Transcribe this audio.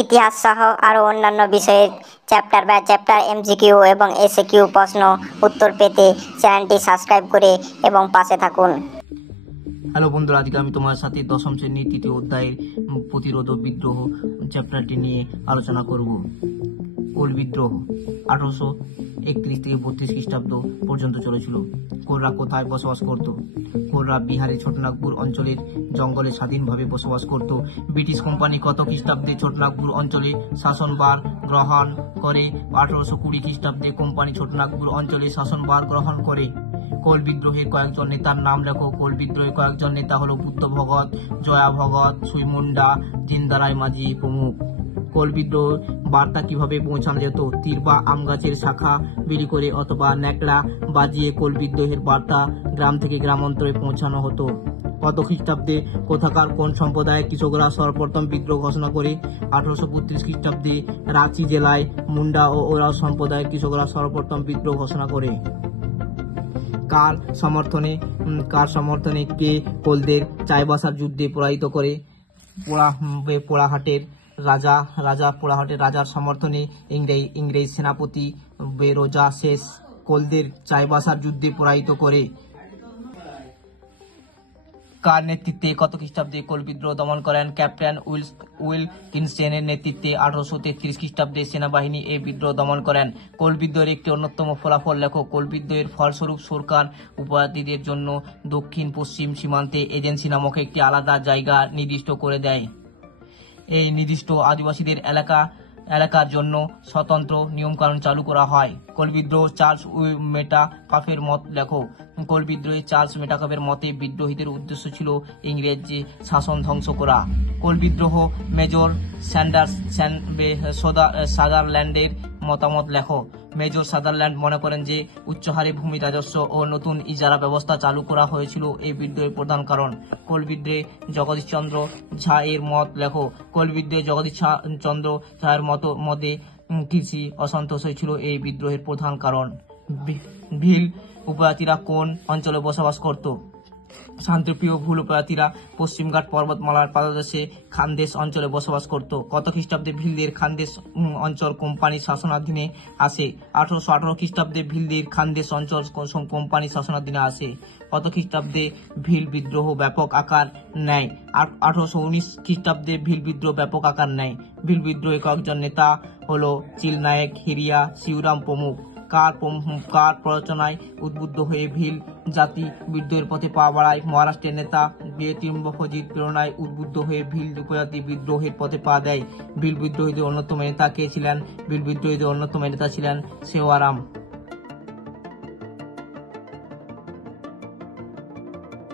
ইতিহাস সহ আরও অন্যান্য বিষয়ের চ্যাপ্টার বাই চ্যাপ্টার এমসিকিউ এবং এসএকিউ প্রশ্ন উত্তর পেতে চ্যানেলটি সাবস্ক্রাইব করে এবং পাশে থাকুন। হ্যালো বন্ধুরা, আজকে আমি তোমার সাথে দশম শ্রেণীর তৃতীয় অধ্যায়ের প্রতিরোধ ও বিদ্রোহ চ্যাপ্টারটি নিয়ে আলোচনা করব। কোল বিদ্রোহ 1831 থেকে 32 খ্রিস্টাব্দ পর্যন্ত চলেছিল। কোলরা কোথায় বসবাস করত? কোলরা বিহারের ছোটনাগপুর অঞ্চলের জঙ্গলে স্বাধীনভাবে বসবাস করত। ব্রিটিশ কোম্পানি কত খ্রিস্টাব্দে ছোটনাগপুর অঞ্চলে শাসনভার গ্রহণ করে? 1820 খ্রিস্টাব্দে কোম্পানি ছোটনাগপুর অঞ্চলে শাসনভার গ্রহণ করে। কোল বিদ্রোহের কয়েকজন নেতার নাম লেখো। কোল বিদ্রোহের কয়েকজন নেতা হলো বুদ্ধ ভগত, জয়া ভগত, সুইমুন্ডা, জিন্দারায় মাঝি প্রমুখ। কোল বিদ্রোহ বার্তা কিভাবে পৌঁছানো যেত? তীর বা আম গাছের শাখা বিলি করে অথবা ন্যাকড়া বাজিয়ে কোল বিদ্রোহের বার্তা গ্রাম থেকে গ্রামান্তরে পৌঁছানো হতো। কত খ্রিস্টাব্দে কোথাকার কোন সম্প্রদায়ের কৃষকরা সর্বপ্রথম বিদ্রোহ ঘোষণা করে? 1832 খ্রিস্টাব্দে রাঁচি জেলায় মুন্ডা ও ওরাও সম্প্রদায়ের কৃষকরা সর্বপ্রথম বিদ্রোহ ঘোষণা করে। কার সমর্থনে কে কোলদের চাইবাসার যুদ্ধে পরাজিত করে? পোড়াহাটের রাজার সমর্থনে ইংরেজ সেনাপতি বেরোজা শেষ কোলদের চাইবাসার যুদ্ধে পরাজিত করে। কার নেতৃত্বে কত খ্রিস্টাব্দে কোল বিদ্রোহ দমন করেন? ক্যাপ্টেন উইলকিনসনের নেতৃত্বে 1833 খ্রিস্টাব্দে সেনাবাহিনী এই বিদ্রোহ দমন করেন। কোল বিদ্রোহের একটি অন্যতম ফলাফল লেখো। কোল বিদ্রোহের ফলস্বরূপ সরকার উপজাতিদের জন্য দক্ষিণ পশ্চিম সীমান্তে এজেন্সি নামক একটি আলাদা জায়গা নির্দিষ্ট করে দেয়। এই নির্দিষ্ট আদিবাসীদের এলাকার জন্য স্বতন্ত্র নিয়মকানুন চালু করা হয়। কোল বিদ্রোহ চার্লস মেটাকাফের মত লেখো। কোল বিদ্রোহে চার্লস মেটাকাফের মতে বিদ্রোহীদের উদ্দেশ্য ছিল ইংরেজ শাসন ধ্বংস করা। কোল বিদ্রোহ মেজর সাদারল্যান্ডের মতামত লেখো। মেজর সাদারল্যান্ড মনে করেন যে উচ্চহারে ভূমি রাজস্ব ও নতুন ইজারা ব্যবস্থা চালু করা হয়েছিল এই বিদ্রোহের প্রধান কারণ। কোল বিদ্রোহে জগদীশ চন্দ্র ঝা এর মত লেখো। কোল বিদ্রোহে জগদীশ চন্দ্র ঝায়ের মতে কৃষি অসন্তোষই ছিল এই বিদ্রোহের প্রধান কারণ। ভিল উপজাতিরা কোন অঞ্চলে বসবাস করত? শান্তিপ্রিয় ভুল উপজাতিরা পশ্চিমঘাট পর্বতমালার পাদদেশে খানদেশ অঞ্চলে বসবাস করত। কত খ্রিস্টাব্দে ভিলদের খানদেশ অঞ্চল কোম্পানির শাসনাধীনে আসে? 1818 খ্রিস্টাব্দে ভিলদের খানদেশ অঞ্চল কোম্পানির শাসনাধীনে আসে। কত খ্রিস্টাব্দে ভিল বিদ্রোহ ব্যাপক আকার নেয়? 1819 খ্রিস্টাব্দে ভিল বিদ্রোহ ব্যাপক আকার নেয়। ভিল বিদ্রোহের কয়েকজন নেতা হলো চিলনায়ক, হিরিয়া, শিউরাম প্রমুখ। কার প্ররোচনায় উদ্বুদ্ধ হয়ে ভিল জাতি বিদ্রোহের পথে পা বাড়ায়? মহারাষ্ট্রের নেতা ত্রিম্বকজির প্রেরণায় উদ্বুদ্ধ হয়ে ভিল উপজাতি বিদ্রোহের পথে পা দেয়। ভিল বিদ্রোহীদের অন্যতম নেতা কে ছিলেন? ভিল বিদ্রোহীদের অন্যতম নেতা ছিলেন সেওয়ারাম।